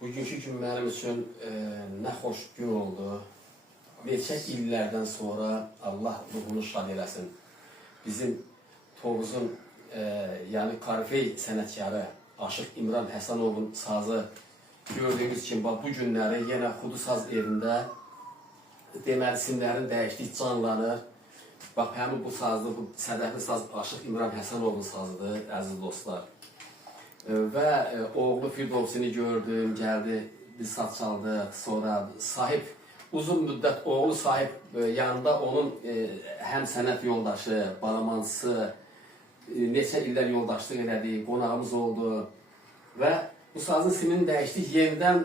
Bugünkü gün mənim üçün nə xoş gün oldu. Neçə illərdən sonra Allah ruhunu şad eləsin. Bizim Tovuzun yəni Karifey sənətkarı Aşıq İmran Həsənovun sazı gördüyünüz kimi bu günləri yenə Xudusaz evində deməli simlərin dəyişdik, canlanır. Bax, həmin bu sazlı, bu sədəfli saz Aşıq İmran Həsənovun sazıdır, əziz dostlar. Və oğlu Firdovsini gördüm, gəldi, biz saz çaldıq, sonra sahib, uzun müddət oğlu sahib yanında onun həm sənət yoldaşı, balamançısı, neçə illər yoldaşlıq elədik, qonağımız oldu və bu sazın simini dəyişdik, yenidən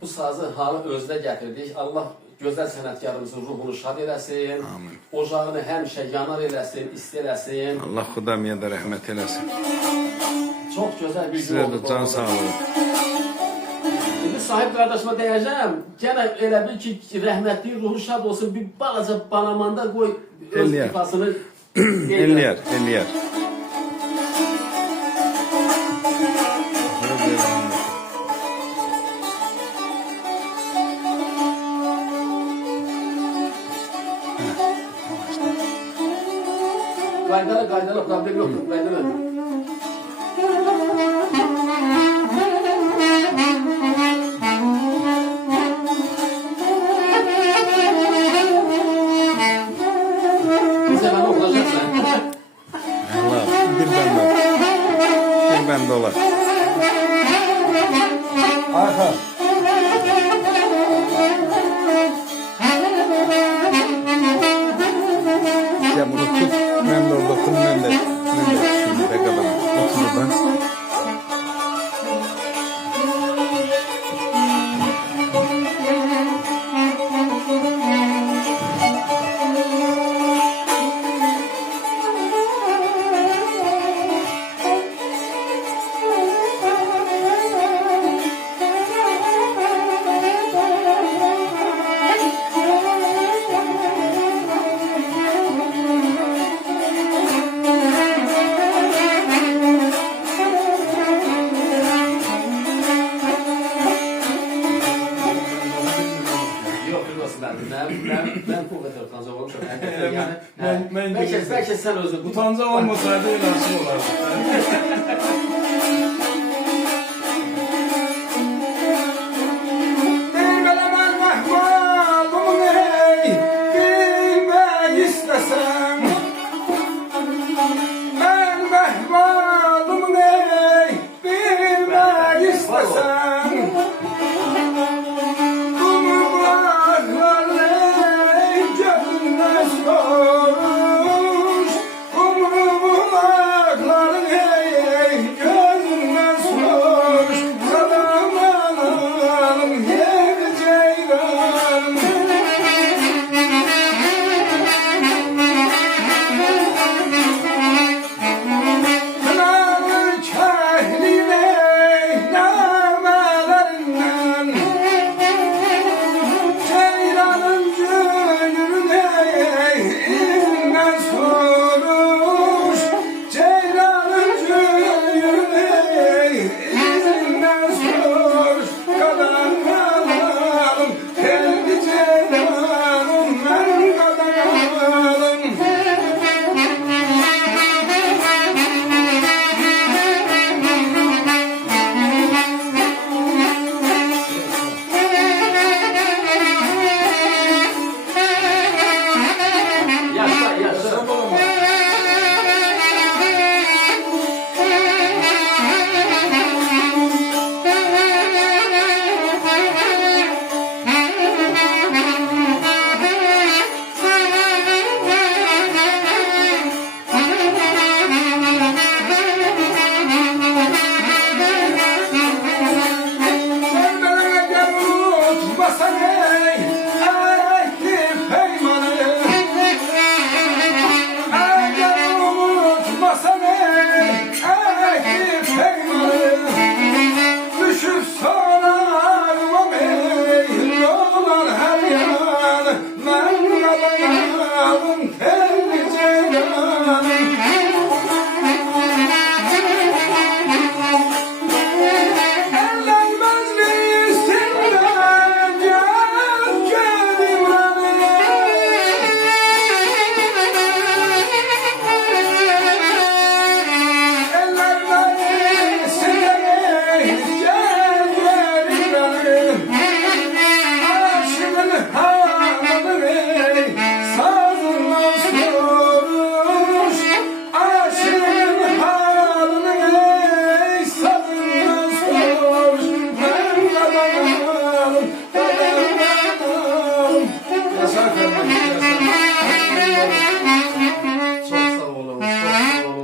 bu sazı halı özünə gətirdik. Allah gözəl sənətkarımızın ruhunu şad eləsin, ocağını həmişə yanar eləsin, isti eləsin. Allah Xudamiyə də rəhmət eləsin. Çox gözəl bir gün Sizə oldu. də can sağlığı. İndi sahib qardaşıma deyəcəm, gənə elə bil ki, rəhmətliyin ruhu şad olsun, bir balaca banamanda qoy öz ifasını Eləyər, eləyər. Qaydalı, problem yoxdur, qaydalı. Bizə mənə oxunacaqsan. Allah, bir bəndə olar. Arxa. Ya bunu tut, mən də orada oturum, mən də düşürüm, də qadam. Otur oradan. Ben bu kadar utanca olmuşum. Yani, belki sen özür. Utanca olmasaydı nasıl olardı?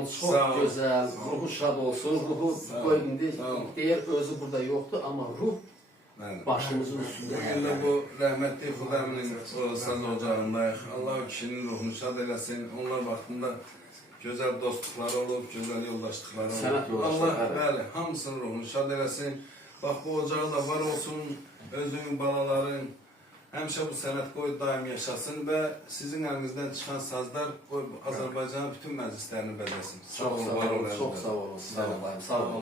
olun, çok Sağ ol. güzel. Ruhu şad olsun. Ruhu Sağ ol. koyun Sağ ol. değer özü burada yoktu ama ruh Bəli. başımızın üstünde. Bugün de bu rahmetli Xudəminin o saz ocağındayıq. Allah o kişinin ruhunu şad eləsin. Onlar vaxtında gözəl dostluqları olub, gözəl yoldaşlıqları olub. Sənət yoldaşlığı, Allah, bəli. bəli, hamısının ruhunu şad eləsin. Bax, bu ocağı da var olsun, özün, balaların. Həmişə bu sənət qoy daim yaşasın və sizin əlinizdən çıxan sazlar qoy Azərbaycanın bütün məclislərini bəzəsin. Çok sağ var olun, olun. çok sağ olun. Sağ olun. Sağ olun.